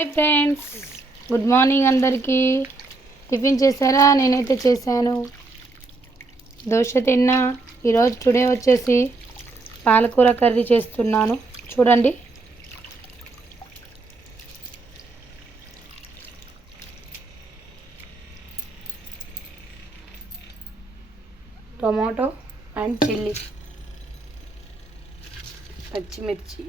Hi friends, good morning అందరికీ. Tiffin చేశారా? నేనైతే చేశాను. దోశ తిన్నా. ఈరోజు టుడే వచ్చేసి పాలకూర కర్రీ చేస్తున్నాను. చూడండి, టొమాటో అండ్ చిల్లీ, పచ్చిమిర్చి,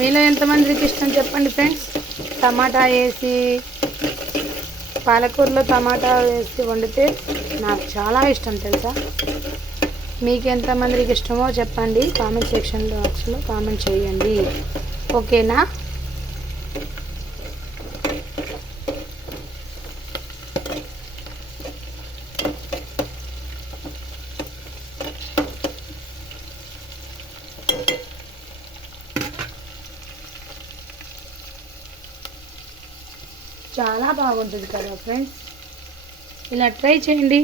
మీలో ఎంతమందికి ఇష్టం చెప్పండి ఫ్రెండ్స్. టమాటా వేసి, పాలకూరలో టమాటా వేసి వండితే నాకు చాలా ఇష్టం తెలుసా. మీకు ఎంతమందికి ఇష్టమో చెప్పండి, కామెంట్ సెక్షన్ బాక్స్లో కామెంట్ చేయండి. ఓకేనా? చాలా బాగుంటుంది కదా ఫ్రెండ్స్. ఇలా ట్రై చేయండి,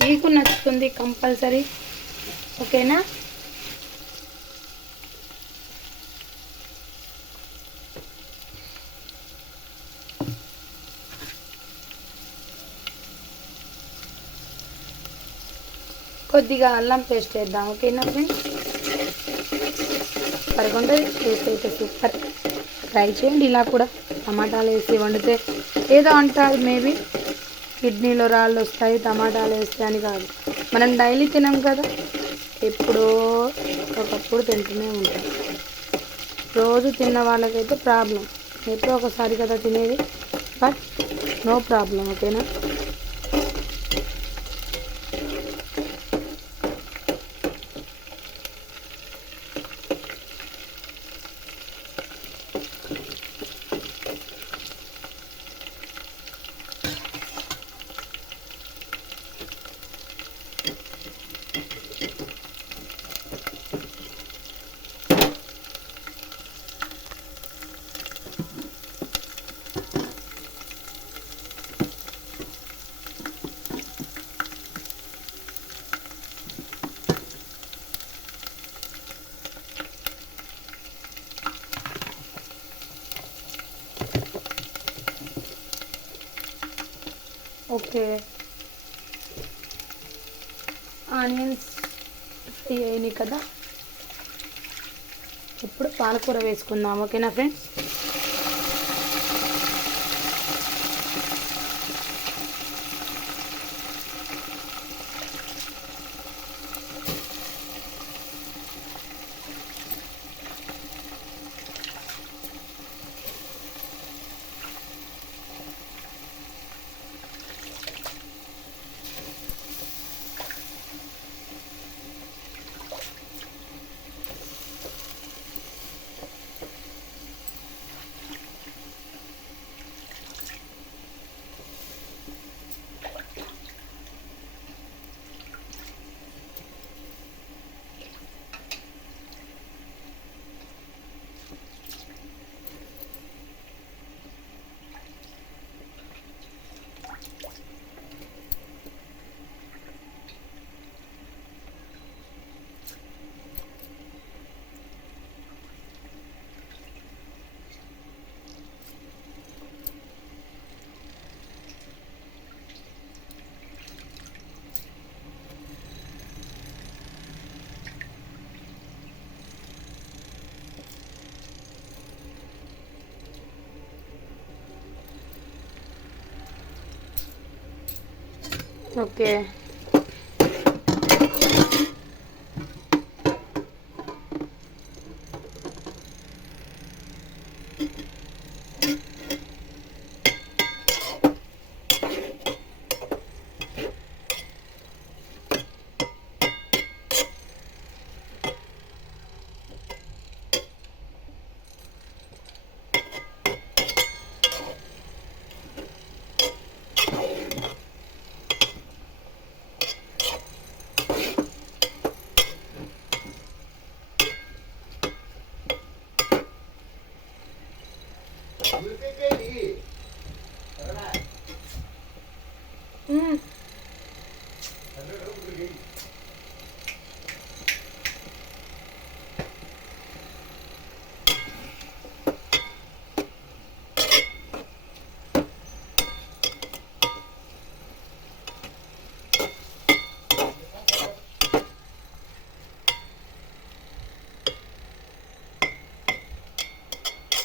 మీకు నచ్చుతుంది కంపల్సరీ. ఓకేనా? కొద్దిగా అల్లం పేస్ట్ వేద్దాం. ఓకేనా ఫ్రెండ్స్? సూపర్గా టేస్ట్ అయితే సూపర్. ట్రై చేయండి ఇలా కూడా. టమాటాలు వేసి వండితే ఏదో అంటారు మేబీ కిడ్నీలో రాళ్ళు వస్తాయి టమాటాలు వేస్తే అని కాదు. మనం డైలీ తినాం కదా, ఎప్పుడో ఒకప్పుడు తింటూనే ఉంటాం. రోజు తిన్న వాళ్ళకైతే ప్రాబ్లం, ఎప్పుడో ఒకసారి కదా తినేది. But no problem. ఓకేనా? ఓకే, ఆనియన్స్ ఫ్రై అయినాయి కదా, ఇప్పుడు పాలకూర వేసుకుందాం. ఓకేనా ఫ్రెండ్స్? ఓకే,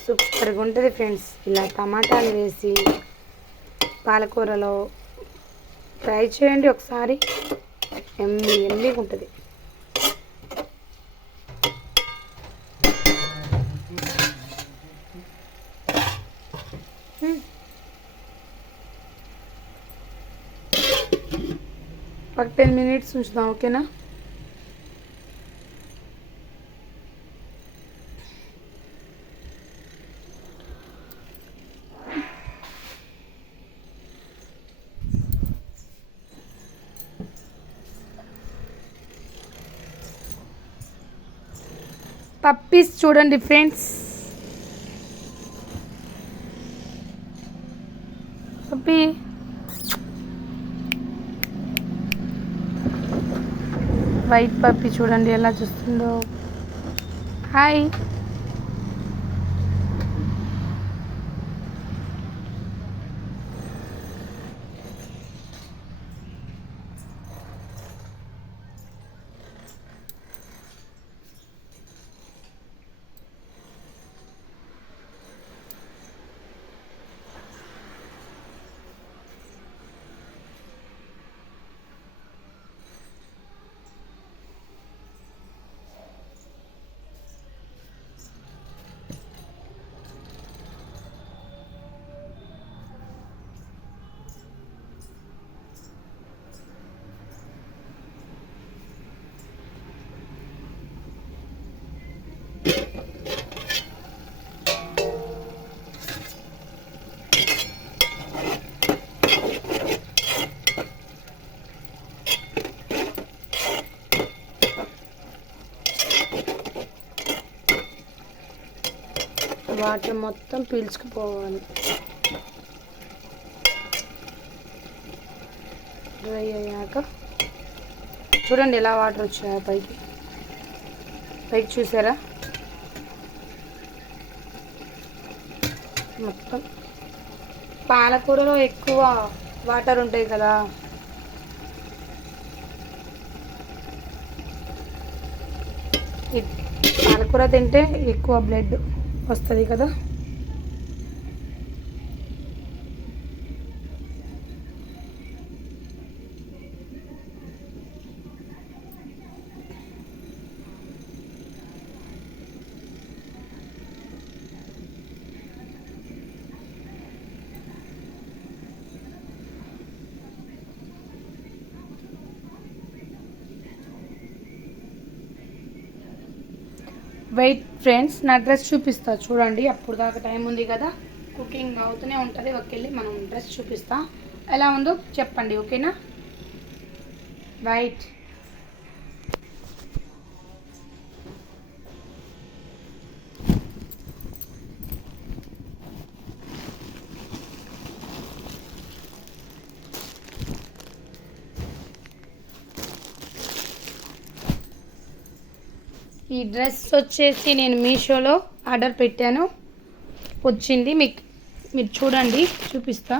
సూపర్గా ఉంటుంది ఫ్రెండ్స్. ఇలా టమాటాలు వేసి పాలకూరలో ట్రై చేయండి ఒకసారి. ఎమ్మిగా ఉంటుంది. ఒక 10 minutes ఉంచుదాం, ఓకేనా? పప్పీస్ చూడండి ఫ్రెండ్స్. పప్పీ వైట్ పప్పీ చూడండి ఎలా చూస్తుందో. హాయ్. వాటర్ మొత్తం పీల్చుకుపోవాలి. డ్రై అయ్యాక చూడండి ఎలా వాటర్ వచ్చాయో పైకి చూసారా? మొత్తం పాలకూరలో ఎక్కువ వాటర్ ఉంటాయి కదా, పాలకూర తింటే ఎక్కువ బ్లడ్ వస్తుంది కదా. వెయిట్ ఫ్రెండ్స్, నా డ్రెస్ చూపిస్తా చూడండి. అప్పుడు దాకా టైం ఉంది కదా, కుకింగ్ అవుతూనే ఉంటుంది. ఒకెళ్ళి మనం డ్రెస్ చూపిస్తా, ఎలా ఉందో చెప్పండి, ఓకేనా? వైట్ ఈ డ్రెస్ వచ్చేసి నేను మీషోలో ఆర్డర్ పెట్టాను, వచ్చింది. మీరు చూడండి, చూపిస్తా.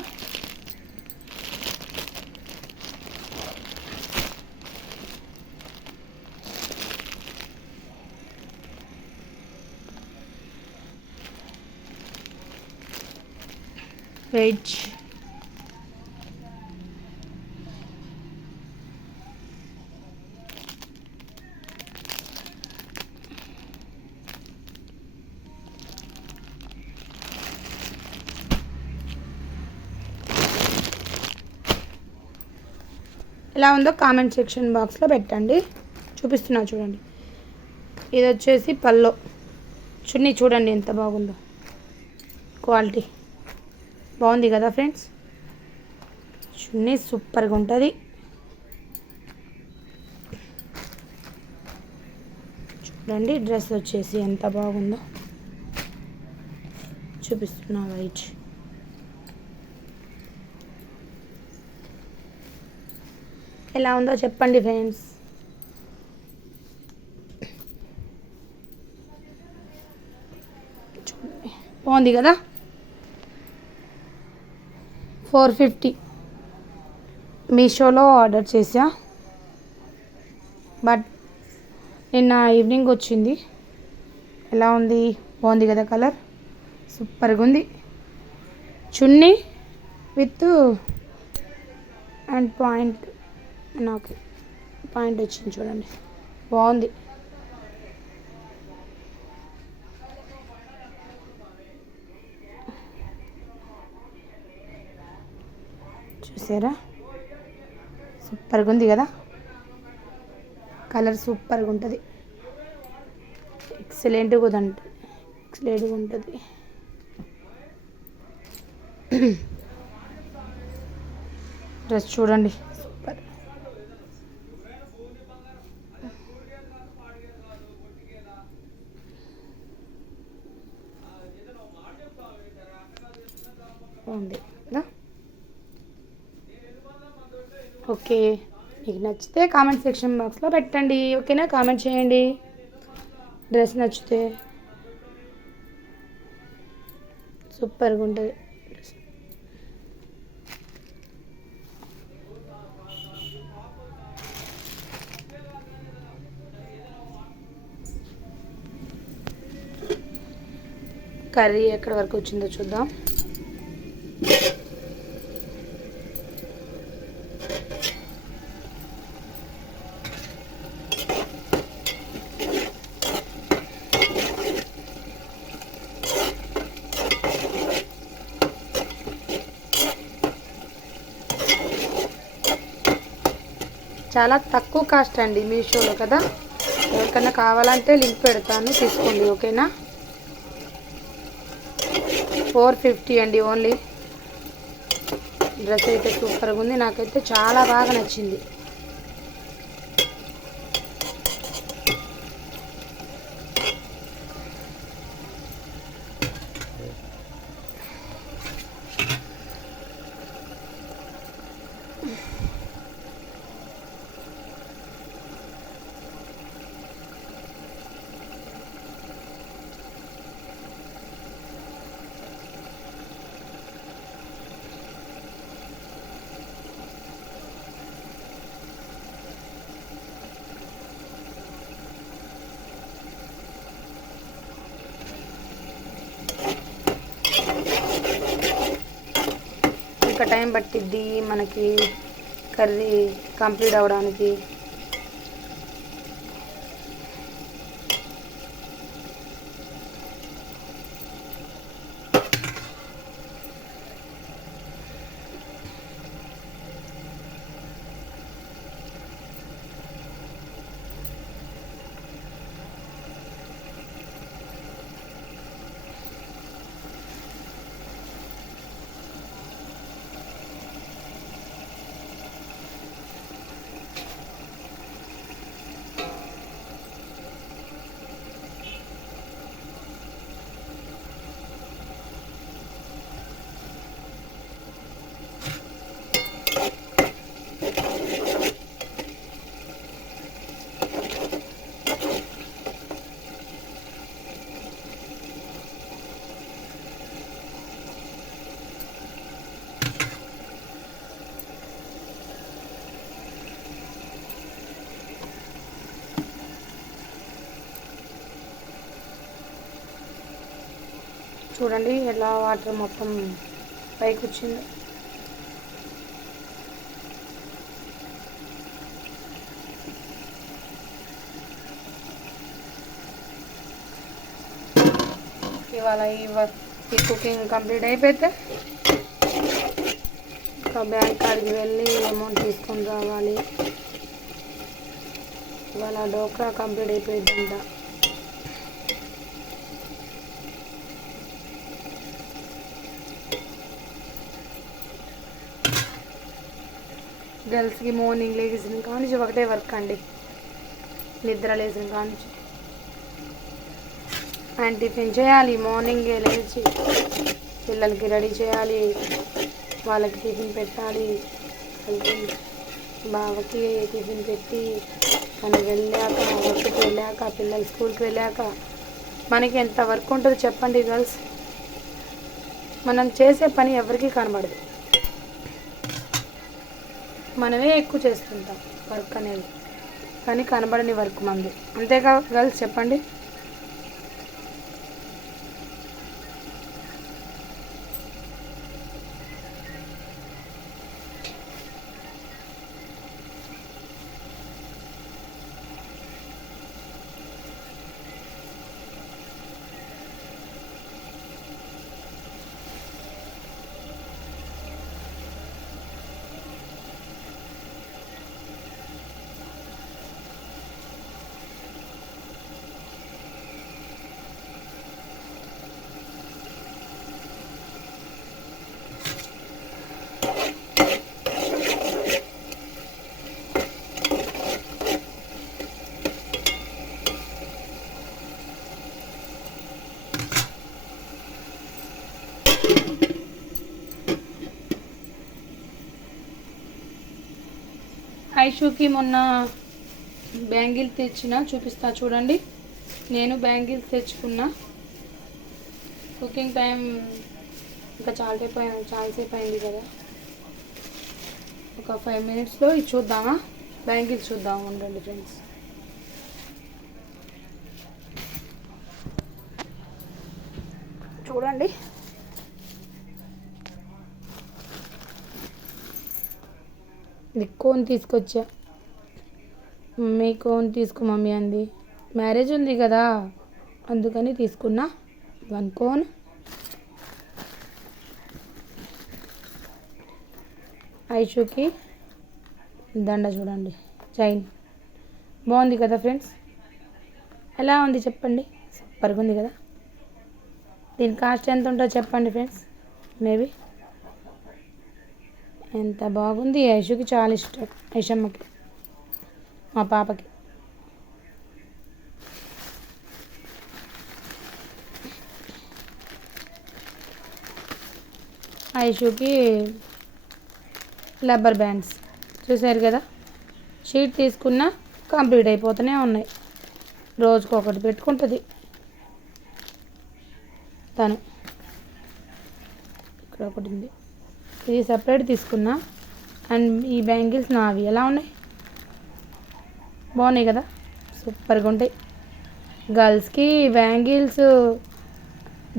వెజ్ ఎలా ఉందో కామెంట్ సెక్షన్ బాక్స్లో పెట్టండి. చూపిస్తున్నా చూడండి. ఇది వచ్చేసి పల్లో చున్నీ చూడండి ఎంత బాగుందో, క్వాలిటీ బాగుంది కదా ఫ్రెండ్స్. చున్నీ సూపర్గా ఉంటుంది. చూడండి డ్రెస్ వచ్చేసి ఎంత బాగుందో చూపిస్తున్నా. వైట్ ఎలా ఉందో చెప్పండి ఫ్రెండ్స్. బాగుంది కదా. 450 మీషోలో ఆర్డర్ చేసా, బట్ నిన్న ఈవినింగ్ వచ్చింది. ఎలా ఉంది? బాగుంది కదా కలర్. సూపర్గా ఉంది. చున్నీ విత్ అండ్ పాయింట్, నాకు పాయింట్ వచ్చింది చూడండి, బాగుంది. చూసారా, సూపర్గా ఉంది కదా, కలర్ సూపర్గా ఉంటుంది, ఎక్సలెంట్గా ఉంటుంది, ఎక్సలెంట్గా ఉంటుంది. డ్రెస్ చూడండి, సూపర్. బాగుంది కదా. ఓకే, మీకు నచ్చితే కామెంట్ సెక్షన్ బాక్స్లో పెట్టండి, ఓకేనా? కామెంట్ చేయండి డ్రెస్ నచ్చితే. సూపర్గా ఉంటుంది డ్రెస్. కర్రీ ఎక్కడి వరకు వచ్చిందో చూద్దాం. చాలా తక్కువ కాస్ట్ అండి మీషోలో కదా, ఎవరికైనా కావాలంటే లింక్ పెడతాను, తీసుకోండి, ఓకేనా? 450 అండి ఓన్లీ. డ్రెస్ అయితే సూపర్గా ఉంది, నాకైతే చాలా బాగా నచ్చింది. ఇంకా టైం పట్టిద్ది మనకి కర్రీ కంప్లీట్ అవ్వడానికి. చూడండి ఎలా వాటర్ మొత్తం పైకి వచ్చింది. ఇవాళ ఈ కుకింగ్ కంప్లీట్ అయిపోతే ఇంకా బ్యాంక్ కాడికి వెళ్ళి అమౌంట్ తీసుకొని రావాలి. ఇవాళ డోక్రా కంప్లీట్ అయిపోయిందంట. గర్ల్స్కి మార్నింగ్ లేచిన కానించి ఒకటే వర్క్ అండి, నిద్ర లేచిన కానించి. అండ్ టిఫిన్ చేయాలి, మార్నింగే లేచి పిల్లలకి రెడీ చేయాలి, వాళ్ళకి టిఫిన్ పెట్టాలి, హస్బెండ్ బావకి టిఫిన్ పెట్టి తను వెళ్ళాక, వర్క్కి వెళ్ళాక, పిల్లలు స్కూల్కి వెళ్ళాక మనకి ఎంత వర్క్ ఉంటుందో చెప్పండి గర్ల్స్. మనం చేసే పని ఎవరికీ కనబడదు, మనమే ఎక్కువ చేస్తుంటాం వర్క్ అనేది, కానీ కనబడని వర్క్ మంది, అంతేగా గర్ల్స్ చెప్పండి. ఐషుకి మొన్న బ్యాంగిల్ తెచ్చిన చూపిస్తా చూడండి. నేను బ్యాంగిల్స్ తెచ్చుకున్నా. కుకింగ్ టైం ఇంకా చాలాసేపు అయింది కదా, ఒక 5 minutesలో ఇది చూద్దామా, బ్యాంగిల్స్ చూద్దాం ఉండండి ఫ్రెండ్స్. చూడండి ఇది కోన్ తీసుకొచ్చా. మమ్మీ కోన్ తీసుకో మమ్మీ అంది. మ్యారేజ్ ఉంది కదా అందుకని తీసుకున్నా 1 కోన్. ఐషుకి దండ చూడండి, చైన్ బాగుంది కదా ఫ్రెండ్స్. ఎలా ఉంది చెప్పండి, సూపర్గా ఉంది కదా. దీని కాస్ట్ ఎంత ఉంటుందో చెప్పండి ఫ్రెండ్స్. మేబీ ఎంత బాగుంది. ఐషుకి చాలా ఇష్టం, ఐషమ్మకి మా పాపకి. ఐషుకి రబ్బర్ బ్యాండ్స్ చూసారు కదా, షీట్ తీసుకున్నా కంప్లీట్ అయిపోతూనే ఉన్నాయి. రోజుకొకటి పెట్టుకుంటుంది తను. ఇక్కడ ఒకటి ఉంది, ఇది సపరేట్ తీసుకున్నా. అండ్ ఈ బ్యాంగిల్స్ నావి ఎలా ఉన్నాయి, బాగున్నాయి కదా, సూపర్గా ఉంటాయి. గర్ల్స్కి బ్యాంగిల్స్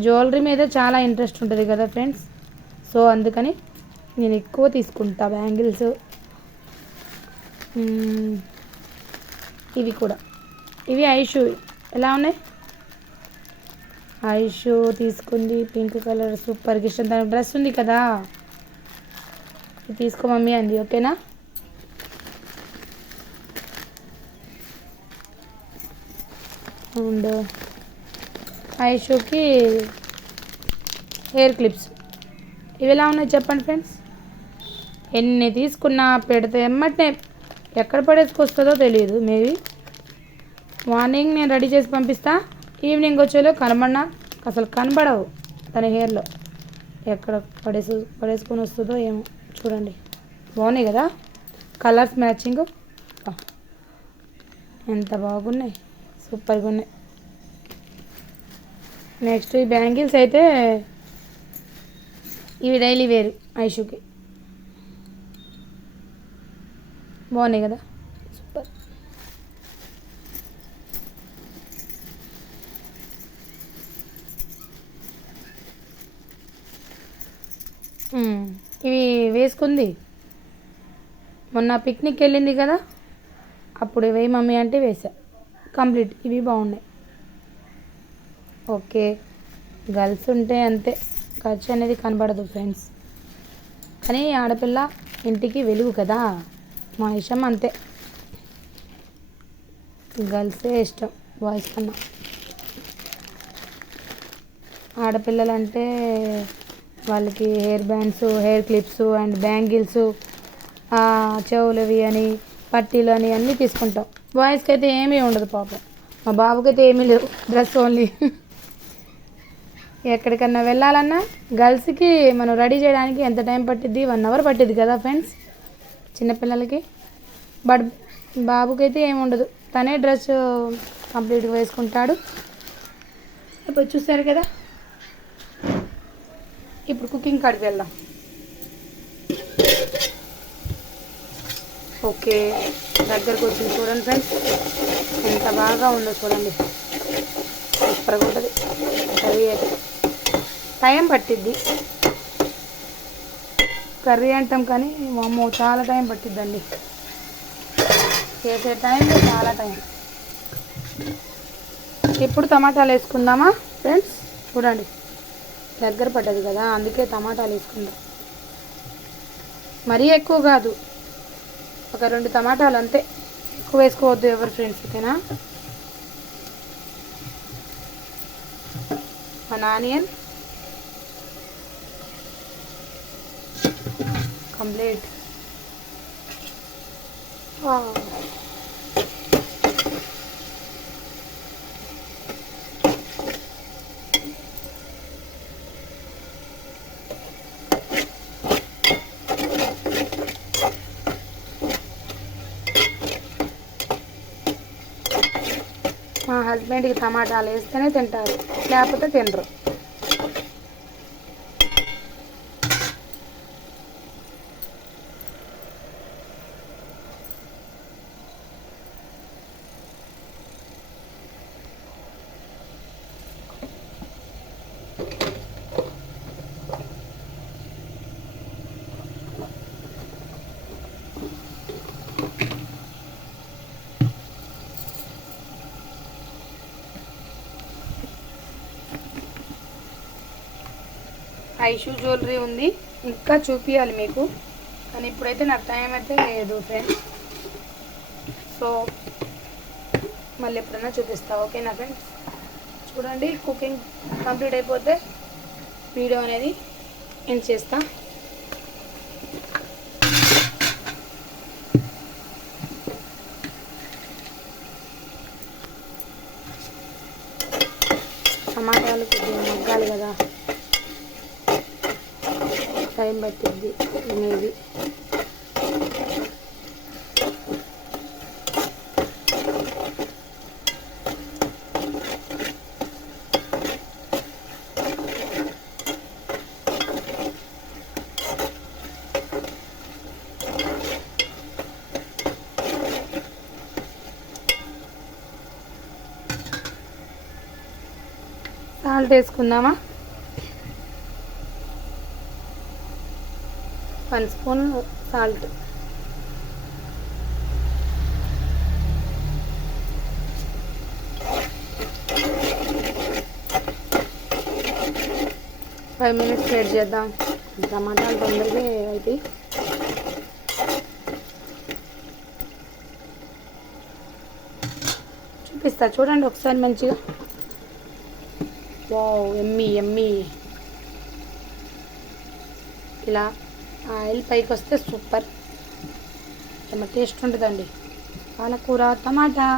జ్యువెలరీ మీద చాలా ఇంట్రెస్ట్ ఉంటుంది కదా ఫ్రెండ్స్. సో అందుకని నేను ఎక్కువ తీసుకుంటా బ్యాంగిల్స్. ఇవి కూడా, ఇవి ఐషు ఎలా ఉన్నాయి. ఐషు తీసుకుంది పింక్ కలర్, సూపర్గా ఇష్టం. దానికి డ్రెస్ ఉంది కదా, ఇది తీసుకో మమ్మీ అంది. ఓకేనా. అండ్ ఐషుకి హెయిర్ క్లిప్స్ ఇవి ఎలా ఉన్నాయి చెప్పండి ఫ్రెండ్స్. ఎన్ని తీసుకున్నా పెడితే ఎమ్మటే ఎక్కడ పడేసుకొస్తుందో తెలియదు. మేబీ మార్నింగ్ నేను రెడీ చేసి పంపిస్తా, ఈవినింగ్ వచ్చేలో అసలు కనబడవు తన హెయిర్లో. ఎక్కడ పడేసుకొని వస్తుందో ఏమో. చూడండి బాగున్నాయి కదా, కలర్స్ మ్యాచింగ్ ఎంత బాగున్నాయి, సూపర్గా ఉన్నాయి. నెక్స్ట్ ఈ బ్యాంగిల్స్ అయితే ఇవి డైలీ వేరు ఐషుకి, బాగున్నాయి కదా, సూపర్. ఇవి వేసుకుంది మొన్న పిక్నిక్ వెళ్ళింది కదా, అప్పుడు వేయి మమ్మీ అంటే వేసా, కంప్లీట్. ఇవి బాగున్నాయి. ఓకే, గర్ల్స్ ఉంటే అంతే, ఖర్చు అనేది కనబడదు ఫ్రెండ్స్. కానీ ఆడపిల్ల ఇంటికి వెలుగు కదా, మా ఇష్టం అంతే. గర్ల్సే ఇష్టం బాయ్స్ కన్నా. ఆడపిల్లలంటే వాళ్ళకి hair bands, hair clips and bangles, చెవులవి అని, పట్టీలు అని అన్నీ తీసుకుంటాం. బాయ్స్కి అయితే ఏమీ ఉండదు పాపం. మా బాబుకైతే ఏమీ లేవు, డ్రెస్ ఓన్లీ. ఎక్కడికన్నా వెళ్ళాలన్నా గర్ల్స్కి మనం రెడీ చేయడానికి ఎంత టైం పట్టిద్ది, 1 hour పట్టిద్ది కదా ఫ్రెండ్స్ చిన్నపిల్లలకి. బట్ బాబుకైతే ఏమి ఉండదు, తనే డ్రెస్ కంప్లీట్గా వేసుకుంటాడు. ఇప్పుడు చూస్తారు కదా. ఇప్పుడు కుకింగ్ కాడికి వెళ్దాం. ఓకే, దగ్గరకు వచ్చింది చూడండి ఫ్రెండ్స్, ఎంత బాగా ఉందో చూడండి, సూపర్గా ఉంటుంది. కర్రీ అయితే టైం పట్టిద్ది, కర్రీ అంటాం కానీ అమ్మో చాలా టైం పట్టిద్దండి, చేసే టైంలో చాలా టైం. ఇప్పుడు టమాటాలు వేసుకుందామా ఫ్రెండ్స్. చూడండి దగ్గర పడ్డది కదా, అందుకే టమాటాలు వేసుకుందాం. మరీ ఎక్కువ కాదు, ఒక 2 టమాటాలు అంతే, ఎక్కువ వేసుకోవద్దు ఎవరు ఫ్రెండ్స్. ఓకేనా. an onion complete. Wow. అన్నింటికి టమాటాలు వేస్తేనే తింటారు, లేకపోతే తినరు. ఐషు జ్యువెలరీ ఉంది, ఇంకా చూపించాలి మీకు, కానీ ఇప్పుడైతే నాకు టైం అయితే లేదు ఫ్రెండ్స్. సో మళ్ళీ ఎప్పుడైనా చూపిస్తా, ఓకేనా ఫ్రెండ్స్. చూడండి, కుకింగ్ కంప్లీట్ అయిపోతే వీడియో అనేది ఎండ్ చేస్తా. టమాటాలు కొద్దిగా మగ్గాలి కదా, టైం పట్టిద్ది మేబీ. సాల్ట్ వేసుకుందామా, 1 spoon salt. Five minutes wait చేద్దాం, టమాటాలు తొందరగా అవుతాయి. చూపిస్తా చూడండి ఒకసారి మంచిగా. వావ్, ఎమ్మీ ఎమ్మీ. ఇలా ఆయిల్ పైకి వస్తే సూపర్, ఏమో టేస్ట్ ఉంటుందండి పాలకూర టమాటా.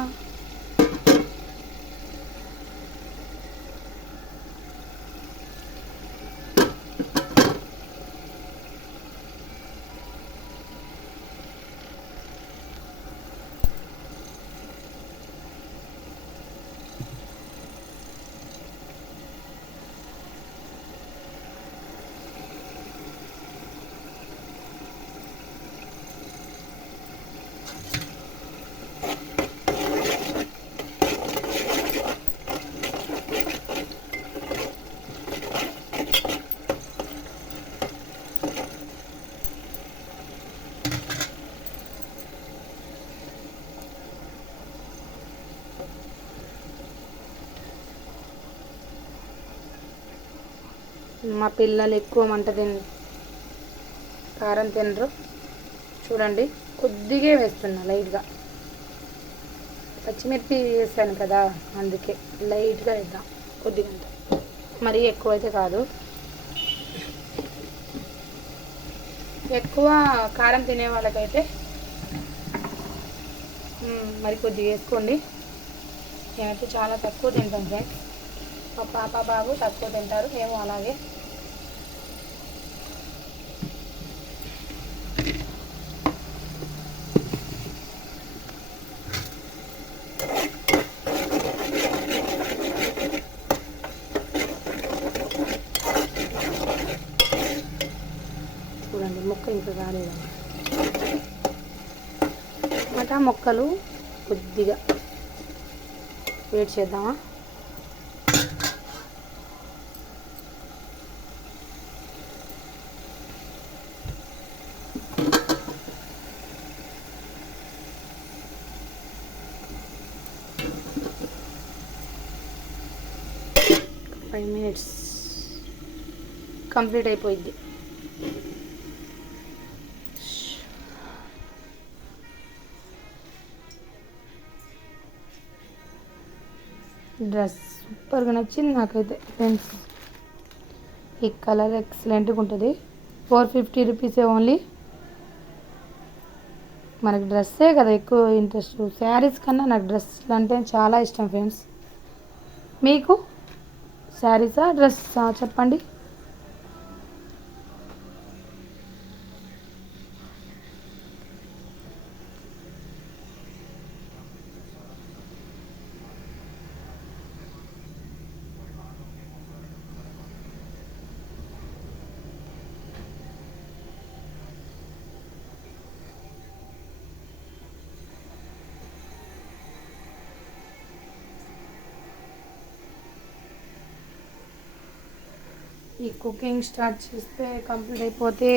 మా పిల్లలు ఎక్కువ మంట కారం తినరు. చూడండి, కొద్దిగా వేస్తున్నా లైట్గా, పచ్చిమిర్చి వేసాను కదా అందుకే లైట్గా వేద్దాం కొద్దిగా, మరీ ఎక్కువ అయితే కాదు. ఎక్కువ కారం తినే వాళ్ళకైతే మరి కొద్దిగా వేసుకోండి. నేనైతే చాలా తక్కువ తింటాను ఫ్రెండ్స్, మా పాప బాబు తక్కువ తింటారు, మేము అలాగే. చూడండి ముక్క ఇంకా కాలేదండి. టమాటా ముక్కలు కొద్దిగా వెయిట్ చేద్దామా. ఫైవ్ మినిట్స్ కంప్లీట్ అయిపోయింది. డ్రెస్ సూపర్గా నచ్చింది నాకైతే ఫ్రెండ్స్. ఈ కలర్ ఎక్సలెంట్గా ఉంటుంది. 450 రూపీసే ఓన్లీ. మనకు డ్రెస్సే కదా ఎక్కువ ఇంట్రెస్ట్, శారీస్ కన్నా నాకు డ్రెస్లు అంటే చాలా ఇష్టం ఫ్రెండ్స్. మీకు శారీసా డ్రెస్సా చెప్పండి. ఈ కుకింగ్ స్టార్ట్ చేస్తే కంప్లీట్ అయిపోతే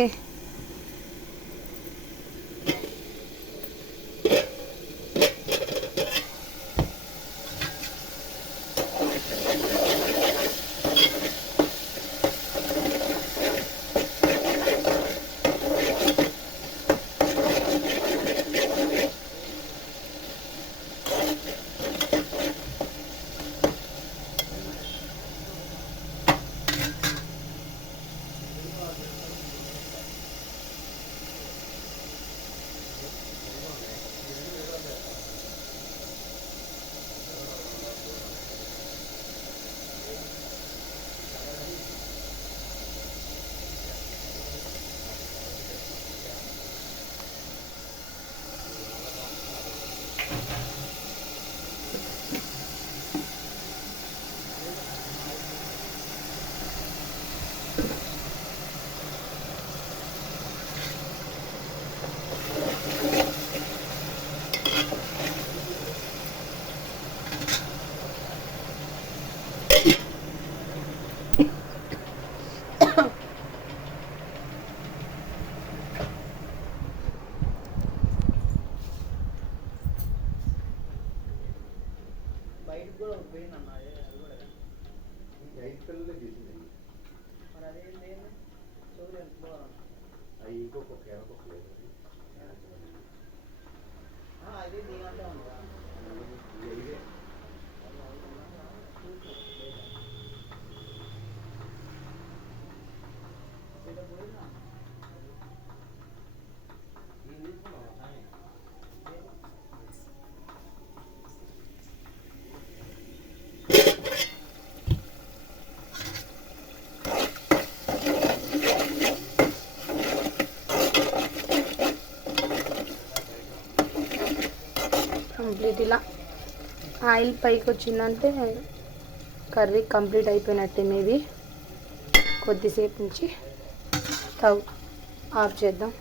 కంప్లీట్ ఇలా ఆయిల్ పైకి వచ్చిందంటే కర్రీ కంప్లీట్ అయిపోయినట్టే. మేబీ కొద్దిసేపు నుంచి స్టవ్ ఆఫ్ చేద్దాం.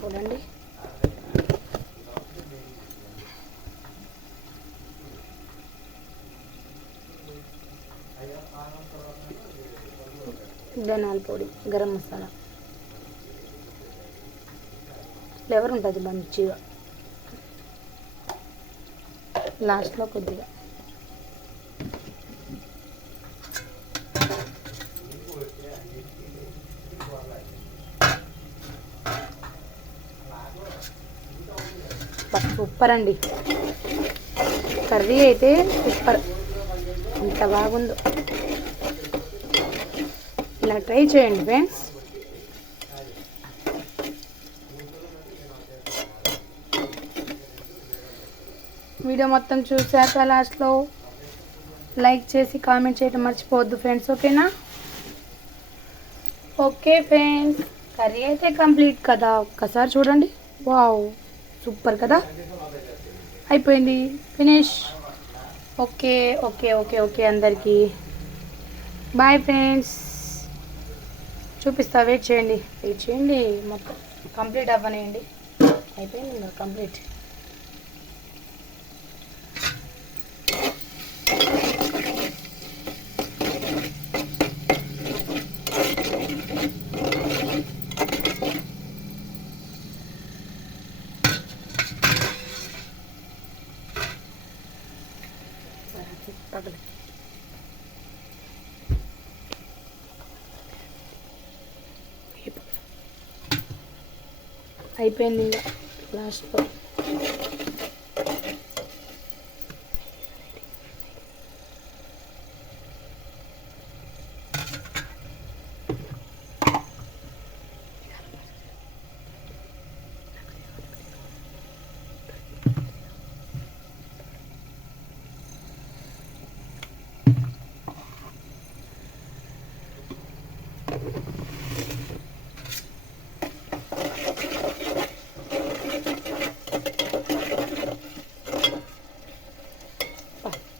చూడండి ధనియాల పొడి, గరం మసాలా ఫ్లేవర్ ఉంటుంది మంచిగా. లాస్ట్లో కొద్దిగా సూపర్ అండి. కర్రీ అయితే సూపర్, ఎంత బాగుందో. ఇలా ట్రై చేయండి ఫ్రెండ్స్. వీడియో మొత్తం చూసాక లాస్ట్లో లైక్ చేసి కామెంట్ చేయడం మర్చిపోవద్దు ఫ్రెండ్స్, ఓకేనా? ఓకే ఫ్రెండ్స్, కర్రీ అయితే కంప్లీట్ కదా. ఒక్కసారి చూడండి, వావ్ సూపర్ కదా. అయిపోయింది, finish. Okay okay okay okay అందరికీ బాయ్ ఫ్రెండ్స్. చూపిస్తా, వెయిట్ చేయండి. మొత్తం కంప్లీట్ అవ్వనేయండి. అయిపోయింది ఇంకా కంప్లీట్. అయిపోయింది ఇంకా లాస్ట్లో.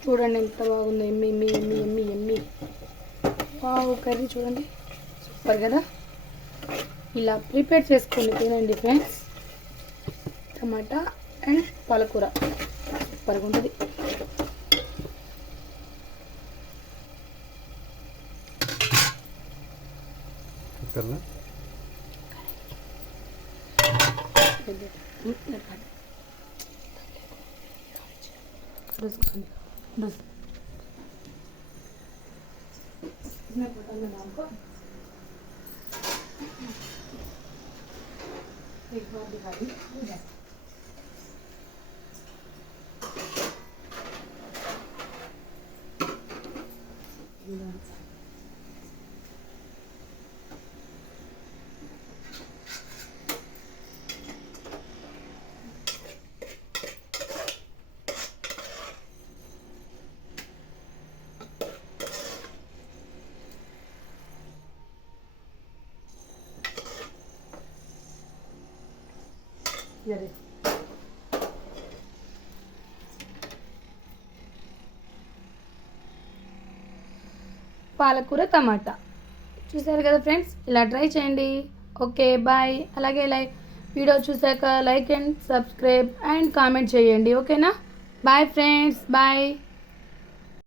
చూడండి ఎంత బాగుందో. ఎమ్మి ఎమ్మి ఎమ్మి ఎమ్మి ఎమ్మి వావ్, కర్రీ చూడండి సూపర్ కదా. ఇలా ప్రిపేర్ చేసుకొని తినండి ఫ్రెండ్స్. టమాటా అండ్ పాలకూర సూపర్గా ఉంటుంది. పాలకూర టమాటా చూసారు కదా ఫ్రెండ్స్, ఇలా ట్రై చేయండి. Okay bye. అలాగే వీడియో చూసాక like and subscribe and comment చేయండి. ఓకేనా? Bye friends, bye.